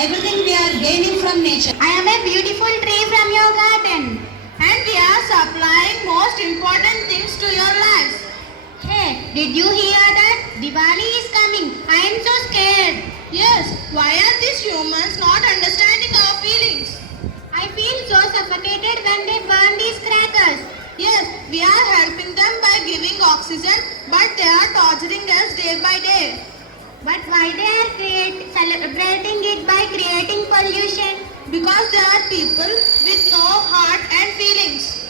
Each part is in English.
everything we are gaining from nature. I am a beautiful tree from your garden. And we are supplying most important things to your lives. Hey, did you hear that? Diwali is coming. I am so scared. Yes, why are these humans not understanding our feelings? I feel so suffocated when they burn these crackers. Yes, we are helping them by giving oxygen, but they are torturing us day by day. But why they are celebrating it by creating pollution? Because they are people with no heart and feelings.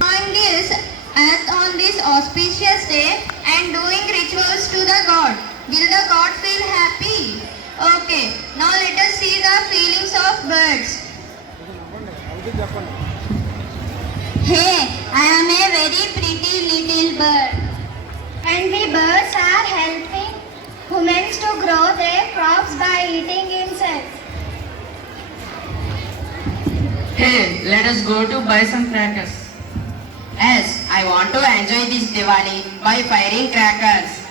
Enjoying this earth on this auspicious day and doing rituals to the god. Will the god feel happy? Okay, now let us see the feelings of birds. Hey, I am a very pretty little bird. And the birds are helping humans to grow their crops by eating insects. Hey, let us go to buy some crackers. Yes, I want to enjoy this Diwali by firing crackers.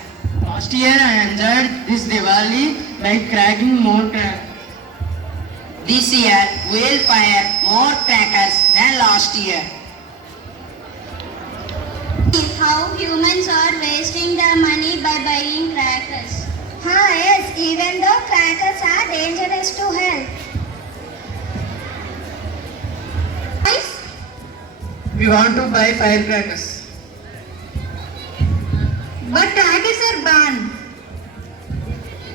Last year I enjoyed this Diwali by cracking more crackers. This year we will fire more crackers than last year. How humans are wasting their money by buying crackers. Yes, even though crackers are dangerous to health. We want to buy firecrackers. But crackers are banned.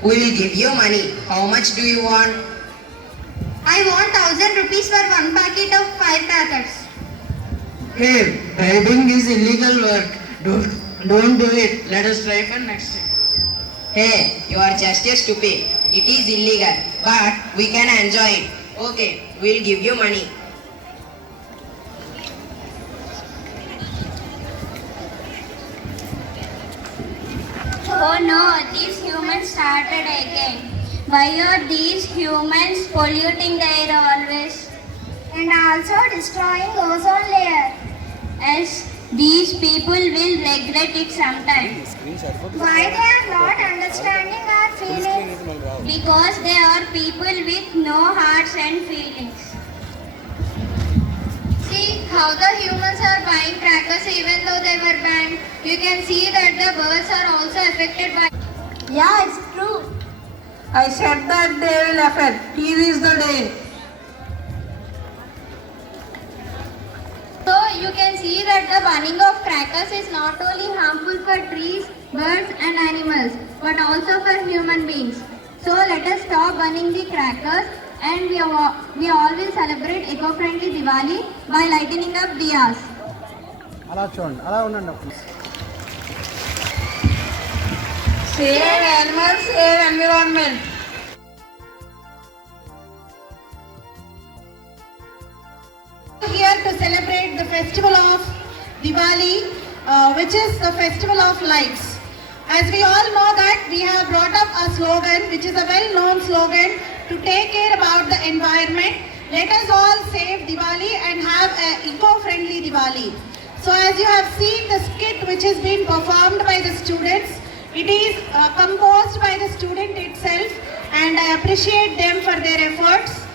We will give you money. How much do you want? I want 1,000 rupees for one packet of firecrackers. Hey, bribing is illegal work. Don't do it. Let us try for next time. Hey, you are just a stupid. It is illegal, but we can enjoy it. Okay, we will give you money. Oh no, these humans started again. Why are these humans polluting the air always? And also destroying ozone layer. As these people will regret it sometime. Why they are not understanding our feelings? Because they are people with no hearts and feelings. See how the humans are buying crackers even though they were banned. You can see that the birds are also affected by. Yeah, it's true. I said that they will affect. Here is the day. So you can see that the burning of crackers is not only harmful for trees, birds and animals, but also for human beings. So let us stop burning the crackers and we all will celebrate eco-friendly Diwali by lighting up diyas. Save animals, save environment. Here to celebrate the festival of Diwali, which is the festival of lights. As we all know that we have brought up a slogan, which is a well-known slogan, to take care about the environment. Let us all save Diwali and have an eco-friendly Diwali. So as you have seen the skit which is being performed by the students, it is composed by the student itself, and I appreciate them for their efforts.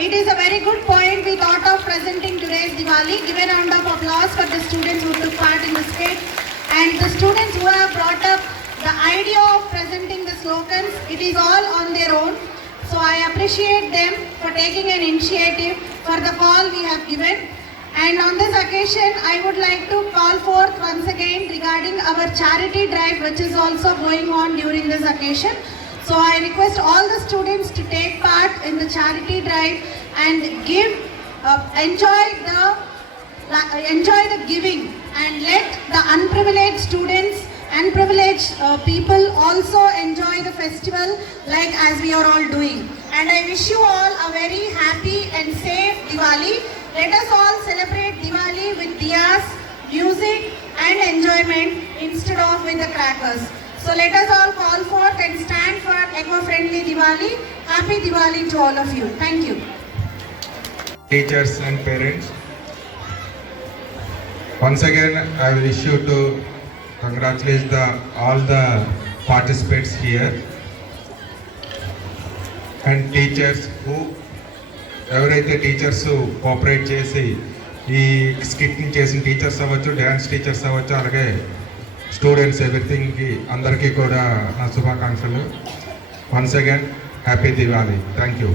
It is a very good point we thought of presenting today's Diwali. Give a round of applause for the students who took part in the skit and the students who have brought up the idea of presenting the slogans. It is all on their own. So I appreciate them for taking an initiative for the call we have given. And on this occasion, I would like to call forth once again regarding our charity drive, which is also going on during this occasion. So I request all the students to take part in the charity drive and enjoy the giving, and let the unprivileged students and privileged people also enjoy the festival like as we are all doing. And I wish you all a very happy and safe Diwali. Let us all celebrate Diwali with diyas, music and enjoyment instead of with the crackers. So let us all call forth and stand for eco-friendly Diwali. Happy Diwali to all of you. Thank you. Teachers and parents, once again I wish you to congratulate all the participants here. And teachers ఎవరైతే teachers cooperate చేసి ఈ స్కిట్ని చేసిన teachers అవ్వచ్చు, dance teachers అవ్వచ్చు, అలాగే students ఎవ్రీథింగ్కి అందరికీ కూడా నా శుభాకాంక్షలు. Once again happy Diwali. Thank you.